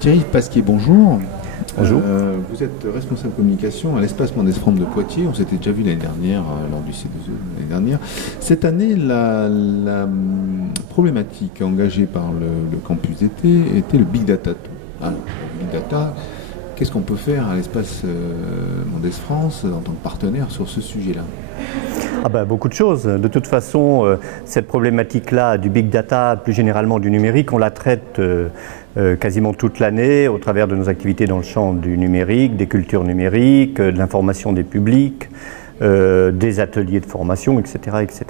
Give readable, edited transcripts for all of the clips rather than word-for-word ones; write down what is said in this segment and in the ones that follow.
Thierry Pasquier, bonjour. Bonjour. Vous êtes responsable communication à l'Espace Mendès France de Poitiers. On s'était déjà vu l'année dernière, lors du C2E l'année dernière. Cette année, la problématique engagée par le campus d'été était le Big Data. Alors, le Big Data, qu'est-ce qu'on peut faire à l'Espace Mendès France en tant que partenaire sur ce sujet-là ? Beaucoup de choses. De toute façon, cette problématique-là du big data, plus généralement du numérique, on la traite quasiment toute l'année au travers de nos activités dans le champ du numérique, des cultures numériques, de l'information des publics, des ateliers de formation, etc., etc.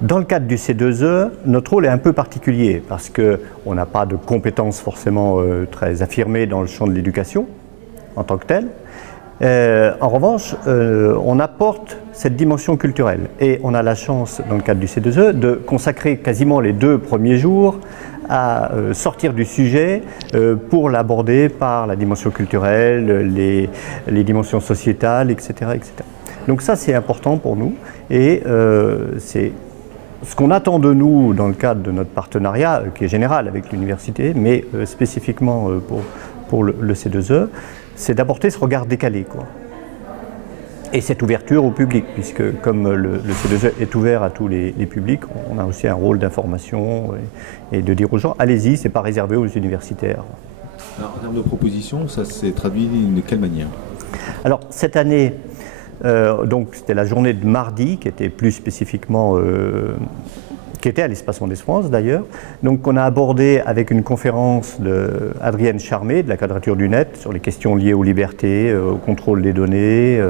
Dans le cadre du C2E, notre rôle est un peu particulier parce qu'on n'a pas de compétences forcément très affirmées dans le champ de l'éducation en tant que tel. En revanche, on apporte cette dimension culturelle et on a la chance, dans le cadre du C2E, de consacrer quasiment les 2 premiers jours à sortir du sujet pour l'aborder par la dimension culturelle, les dimensions sociétales, etc., etc. Donc ça, c'est important pour nous et c'est ce qu'on attend de nous dans le cadre de notre partenariat, qui est général avec l'université, mais spécifiquement pour le C2E, c'est d'apporter ce regard décalé, quoi. Et cette ouverture au public, puisque comme le C2E est ouvert à tous les publics, on a aussi un rôle d'information et de dire aux gens, allez-y, c'est pas réservé aux universitaires. Alors, en termes de propositions, ça s'est traduit de quelle manière? Alors, cette année, donc c'était la journée de mardi, qui était plus spécifiquement... qui était à l'Espace Mendès France d'ailleurs. Donc on a abordé avec une conférence d'Adrienne Charmé de la Quadrature du Net sur les questions liées aux libertés, au contrôle des données,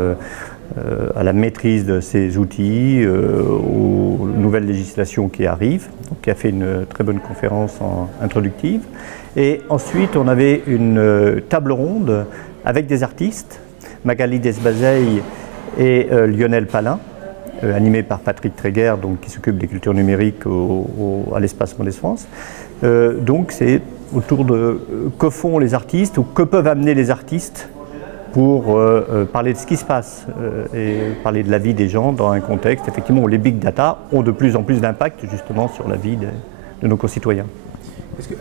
à la maîtrise de ces outils, aux nouvelles législations qui arrivent, donc qui a fait une très bonne conférence introductive. Et ensuite on avait une table ronde avec des artistes, Magali Desbazeilles et Lionel Palin, animé par Patrick Tréguer, donc, qui s'occupe des cultures numériques à l'Espace Mendès France. Donc c'est autour de que font les artistes ou que peuvent amener les artistes pour parler de ce qui se passe et parler de la vie des gens dans un contexte effectivement où les big data ont de plus en plus d'impact justement sur la vie de nos concitoyens.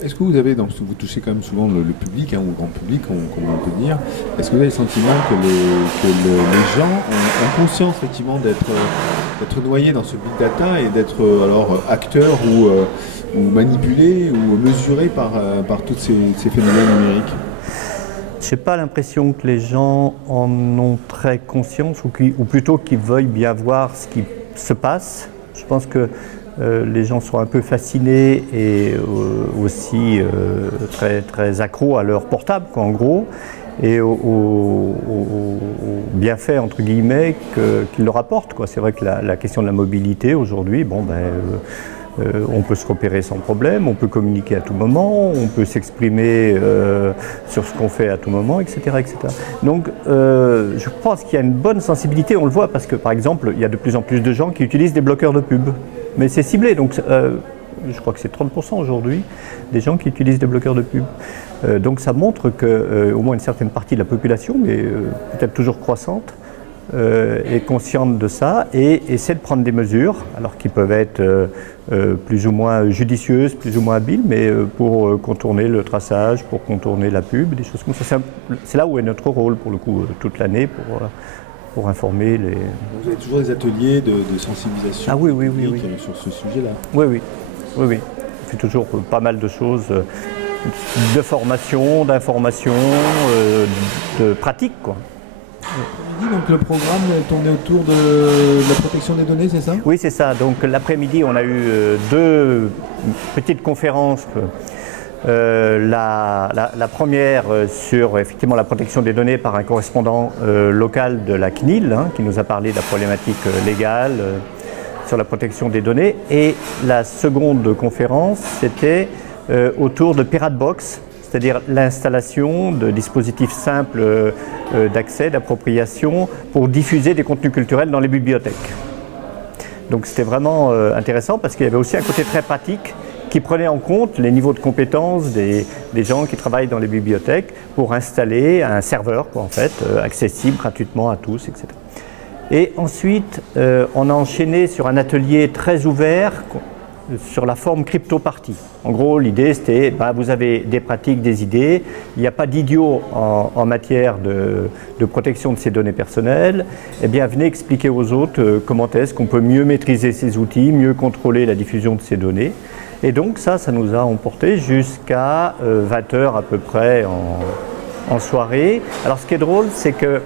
Est-ce que vous avez, vous touchez quand même souvent le public, ou le grand public, comme on peut dire, est-ce que vous avez le sentiment que les gens ont conscience effectivement d'être noyés dans ce big data et d'être alors acteurs ou manipulés ou mesurés par tous ces phénomènes numériques? Je n'ai pas l'impression que les gens en ont très conscience ou plutôt qu'ils veuillent bien voir ce qui se passe. Je pense que les gens sont un peu fascinés et aussi très, très accros à leur portable, quoi, en gros, et aux bienfaits, entre guillemets, qu'ils leur apportent, quoi. C'est vrai que la question de la mobilité, aujourd'hui, on peut se repérer sans problème, on peut communiquer à tout moment, on peut s'exprimer sur ce qu'on fait à tout moment, etc., etc. Donc je pense qu'il y a une bonne sensibilité, on le voit, parce que par exemple, il y a de plus en plus de gens qui utilisent des bloqueurs de pub. Mais c'est ciblé, donc je crois que c'est 30% aujourd'hui des gens qui utilisent des bloqueurs de pub. Donc ça montre qu'au moins une certaine partie de la population, mais peut-être toujours croissante, est consciente de ça et essaie de prendre des mesures, alors qui peuvent être plus ou moins judicieuses, plus ou moins habiles, mais pour contourner le traçage, pour contourner la pub, des choses comme ça. C'est là où est notre rôle, pour le coup, toute l'année, pour informer les... Vous avez toujours des ateliers de sensibilisation sur ce sujet-là? Oui. On fait toujours pas mal de choses, de formation, d'information, de pratique, quoi. Donc le programme tournait autour de la protection des données, c'est ça? Oui, c'est ça. Donc l'après-midi, on a eu 2 petites conférences. La première sur effectivement la protection des données par un correspondant local de la CNIL, qui nous a parlé de la problématique légale sur la protection des données. Et la seconde conférence, c'était autour de Pirate Box, c'est-à-dire l'installation de dispositifs simples d'accès, d'appropriation pour diffuser des contenus culturels dans les bibliothèques. Donc c'était vraiment intéressant parce qu'il y avait aussi un côté très pratique qui prenait en compte les niveaux de compétences des gens qui travaillent dans les bibliothèques pour installer un serveur, quoi, en fait, accessible gratuitement à tous, etc. Et ensuite, on a enchaîné sur un atelier très ouvert sur la forme crypto-partie. En gros, l'idée c'était, vous avez des pratiques, des idées, il n'y a pas d'idiot en matière de protection de ces données personnelles, eh bien venez expliquer aux autres comment est-ce qu'on peut mieux maîtriser ces outils, mieux contrôler la diffusion de ces données. Et donc ça nous a emporté jusqu'à 20h à peu près en soirée. Alors ce qui est drôle, c'est que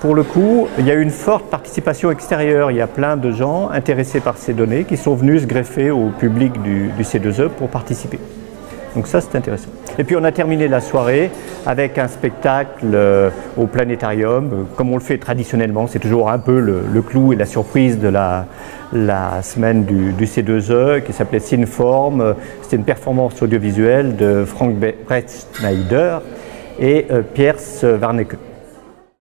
pour le coup, il y a eu une forte participation extérieure. Il y a plein de gens intéressés par ces données qui sont venus se greffer au public du C2E pour participer. Donc ça, c'est intéressant. Et puis on a terminé la soirée avec un spectacle au planétarium, comme on le fait traditionnellement. C'est toujours un peu le clou et la surprise de la semaine du C2E qui s'appelait Synform. C'était une performance audiovisuelle de Frank Brettschneider et Piers Warneke.